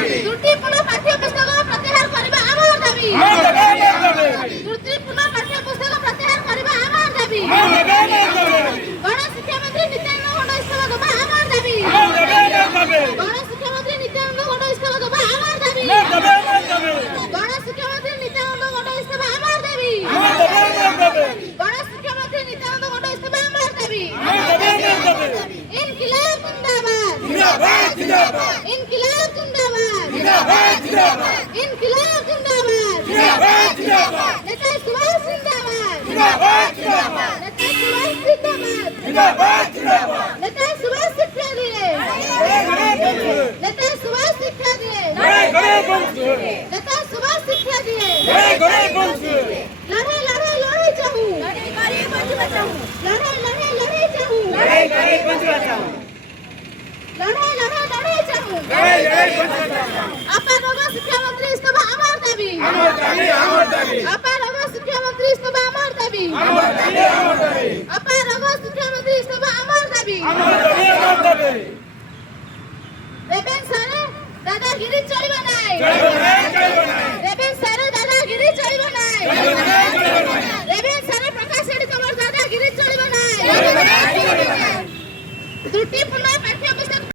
ত্রুটিপূর্ণ পাঠ্যপুস্তক প্রত্যাহার করিবা আমার দাবি ত্রুটিপূর্ণ পাঠ্যপুস্তক প্রত্যাহার করিবা আমার দাবি গণশিক্ষামন্ত্রী নিত্যানন্দ গৌড় ইস্তফা দেবা আমার দাবি গণশিক্ষামন্ত্রী নিত্যানন্দ গৌড় ইস্তফা দেবা আমার দাবি গণশিক্ষামন্ত্রী নিত্যানন্দ গৌড় ইস্তফা আমার দাবি গণশিক্ষামন্ত্রী নিত্যানন্দ গৌড় ইস্তফা আমার দাবি ইনকিলাব জিন্দাবাদ ইনকিলাব জিন্দাবাদ ইনকিলাব জিন্দাবাদ নেতা সুভাষ জিন্দাবাদ নেতা সুভাষ জিন্দাবাদ নেতা সুভাষ শিক্ষা দিয়ে নেতা সুভাষ শিক্ষা দিয়ে নেতা সুভাষ শিক্ষা দিয়ে লড়াই লড়াই লড়াই চাহু লড়াই লড়াই লড়াই চাহু লড়াই লড়াই লড়াই চাহু আপার শিক্ষামন্ত্রী ইস্তফা আমার দাবি আপার শিক্ষামন্ত্রী ইস্তফা আমার দাবি আপার শিক্ষামন্ত্রী ইস্তফা আমার দাবি রেবেন স্যার দাদাগিরি চলবে নাই